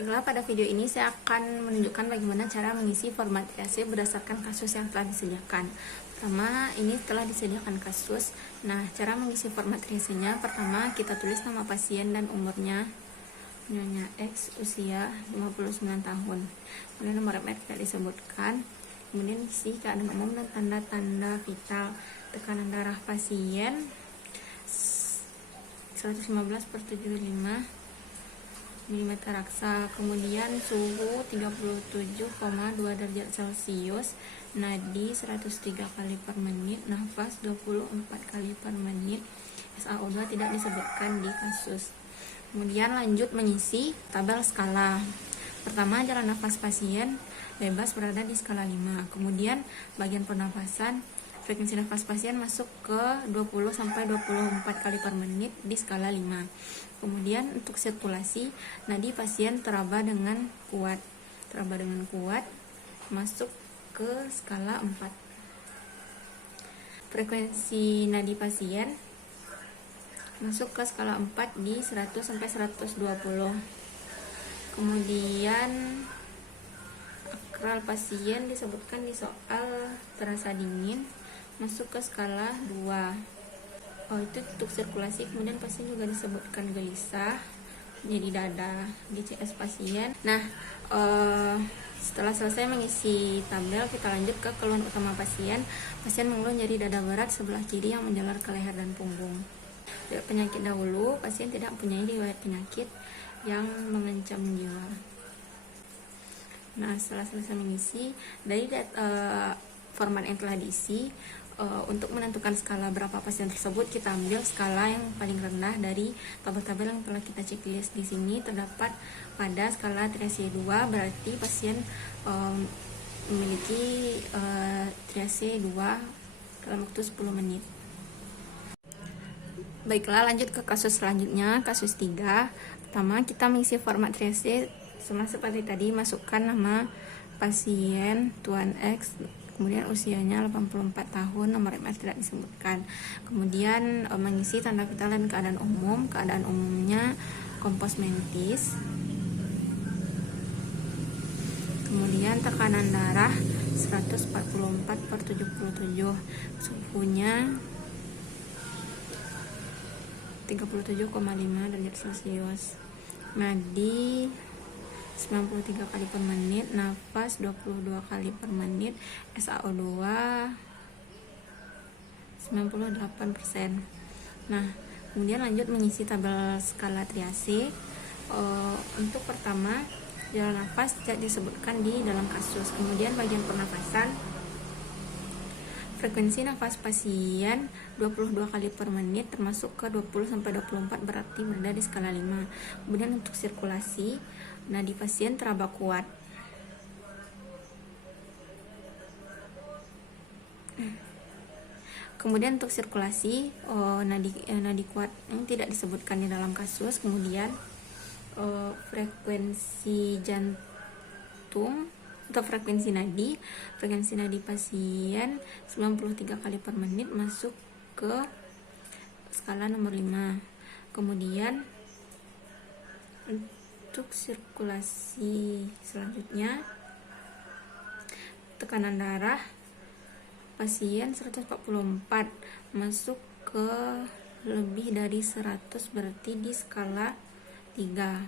Baiklah, pada video ini saya akan menunjukkan bagaimana cara mengisi format triase berdasarkan kasus yang telah disediakan. Pertama, ini telah disediakan kasus. Nah, cara mengisi format triasenya, pertama kita tulis nama pasien dan umurnya. Nyonya X, usia 59 tahun. Kemudian nomor MR tidak disebutkan. Kemudian isi keadaan umum dan tanda-tanda vital. Tekanan darah pasien 115/75 mm raksa, kemudian suhu 37,2 derajat Celcius, nadi 103 kali per menit, nafas 24 kali per menit, SaO2 tidak disebutkan di kasus. Kemudian lanjut mengisi tabel skala. Pertama, jalan nafas pasien bebas berada di skala 5. Kemudian bagian pernapasan, frekuensi nafas pasien masuk ke 20-24 kali per menit di skala 5. Kemudian untuk sirkulasi, nadi pasien teraba dengan kuat. Masuk ke skala 4. Frekuensi nadi pasien masuk ke skala 4 di 100-120. Kemudian akral pasien disebutkan di soal terasa dingin, masuk ke skala 2. Itu untuk sirkulasi. Kemudian pasien juga disebutkan gelisah, nyeri dada, GCS pasien. Nah, setelah selesai mengisi tabel, kita lanjut ke keluhan utama pasien. Pasien mengeluh nyeri dada berat sebelah kiri yang menjalar ke leher dan punggung. Dari penyakit dahulu, pasien tidak mempunyai riwayat penyakit yang mengancam jiwa. Nah, setelah selesai mengisi, dari format yang telah diisi, untuk menentukan skala berapa pasien tersebut, kita ambil skala yang paling rendah dari tabel-tabel yang telah kita checklist. Di sini terdapat pada skala triase 2, berarti pasien memiliki triase 2 dalam waktu 10 menit. Baiklah, lanjut ke kasus selanjutnya, kasus 3. Pertama, kita mengisi format triase sama seperti tadi, masukkan nama pasien Tuan X, kemudian usianya 84 tahun, nomor MR tidak disebutkan. Kemudian mengisi tanda vital dan keadaan umum. Keadaan umumnya kompos mentis. Kemudian tekanan darah 144/77, suhunya 37,5 derajat Celcius, nadi 93 kali per menit, nafas 22 kali per menit, SaO2 98%. Nah, kemudian lanjut mengisi tabel skala triase. Untuk pertama, jalan nafas tidak disebutkan di dalam kasus. Kemudian bagian pernapasan, frekuensi nafas pasien 22 kali per menit, termasuk ke 20-24, berarti berada di skala 5. Kemudian untuk sirkulasi, nadi pasien teraba kuat. Kemudian untuk sirkulasi, nadi kuat yang tidak disebutkan di dalam kasus. Kemudian frekuensi jantung atau frekuensi nadi pasien 93 kali per menit, masuk ke skala nomor 5. Kemudian untuk sirkulasi selanjutnya, tekanan darah pasien 144, masuk ke lebih dari 100, berarti di skala 3.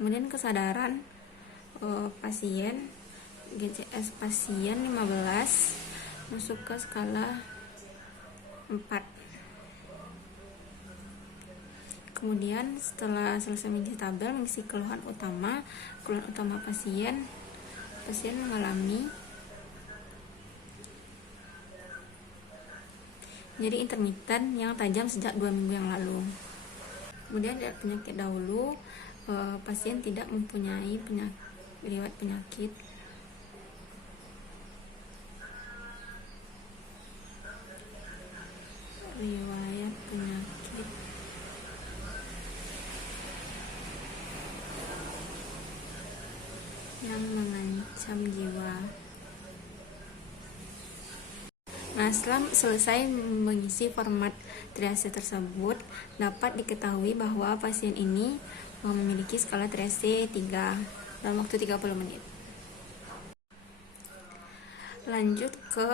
Kemudian kesadaran pasien, GCS pasien 15, masuk ke skala 4. Kemudian setelah selesai mengisi tabel, mengisi keluhan utama pasien mengalami nyeri intermiten yang tajam sejak 2 minggu yang lalu. Kemudian dari penyakit dahulu, pasien tidak mempunyai riwayat penyakit. Yang mengancam jiwa. Nah, setelah selesai mengisi format triase tersebut, dapat diketahui bahwa pasien ini memiliki skala Triace 3 dalam waktu 30 menit. Lanjut ke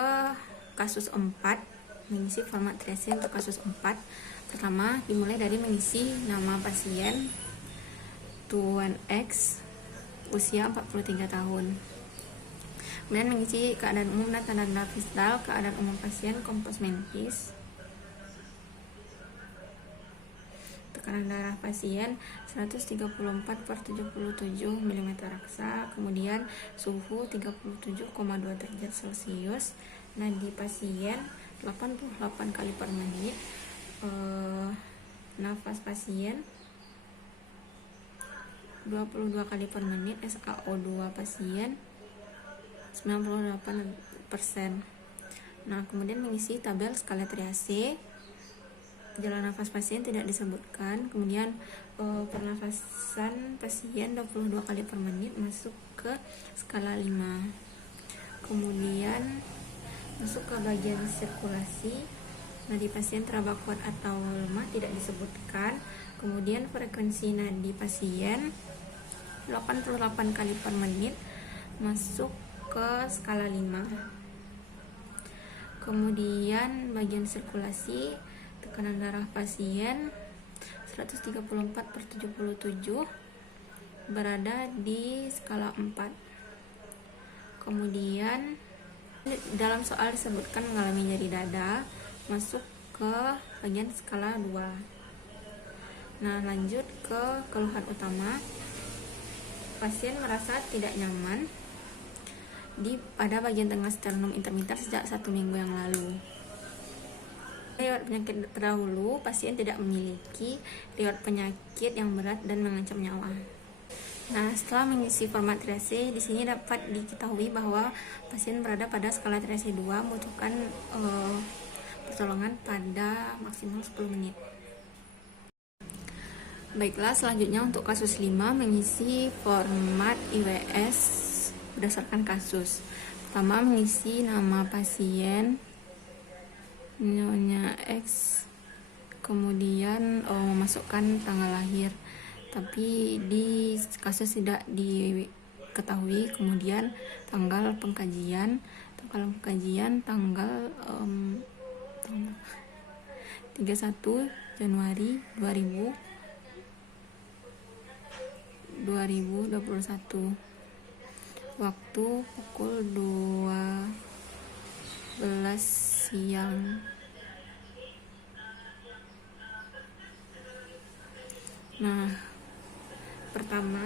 kasus 4, mengisi format Triace untuk kasus 4. Pertama, dimulai dari mengisi nama pasien, Tuan X, usia 43 tahun. Kemudian mengisi keadaan umum dan tanda-tanda vital. Keadaan umum pasien kompos mentis. Tekanan darah pasien 134/77 mm raksa. Kemudian suhu 37,2 derajat Celcius. Nadi pasien 88 kali per menit. Nafas pasien 22 kali per menit. SaO2 pasien 98%. Nah, kemudian mengisi tabel skala Triace. Gejala nafas pasien tidak disebutkan. Kemudian pernafasan pasien 22 kali per menit masuk ke skala 5. Kemudian masuk ke bagian sirkulasi. Nadi pasien teraba kuat atau lemah tidak disebutkan. Kemudian frekuensi nadi pasien 88 kali per menit masuk ke skala 5. Kemudian bagian sirkulasi, tekanan darah pasien 134/77 berada di skala 4. Kemudian dalam soal disebutkan mengalami nyeri dada, masuk ke bagian skala 2. Nah, lanjut ke keluhan utama. Pasien merasa tidak nyaman pada bagian tengah sternum intermiter sejak 1 minggu yang lalu. Riwayat penyakit terdahulu, pasien tidak memiliki riwayat penyakit yang berat dan mengancam nyawa. Nah, setelah mengisi format Triace, di sini dapat diketahui bahwa pasien berada pada skala Triace 2, membutuhkan pertolongan pada maksimal 10 menit. Baiklah, selanjutnya untuk kasus 5, mengisi format IWS berdasarkan kasus. Pertama, mengisi nama pasien, Nyonya X, kemudian memasukkan tanggal lahir, tapi di kasus tidak diketahui. Kemudian tanggal pengkajian tanggal 31 Januari 2021. Waktu pukul 12 siang. Nah, pertama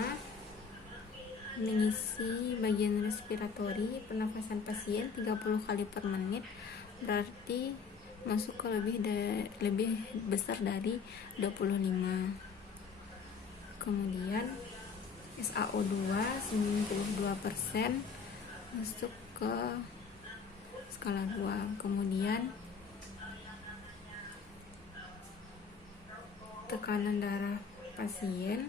mengisi bagian respiratori, pernafasan pasien 30 kali per menit, berarti masuk ke lebih besar dari 25. Kemudian SaO2 92%, masuk ke skala 2. Kemudian tekanan darah pasien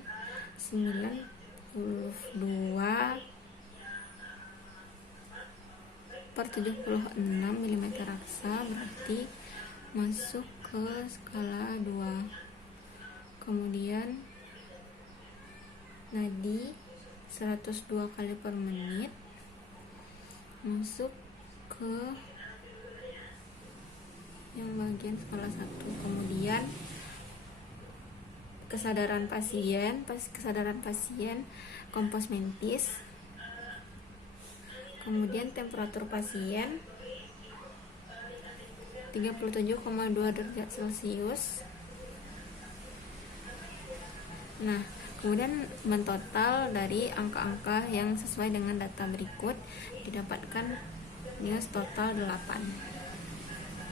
92/76 mm raksa, berarti masuk ke skala 2. Kemudian nadi 102 kali per menit, masuk ke yang bagian skala 1. Kemudian kesadaran pasien kompos mentis. Kemudian temperatur pasien 37,2 derajat Celcius. Nah, kemudian mentotal dari angka-angka yang sesuai dengan data berikut didapatkan nilai total 8.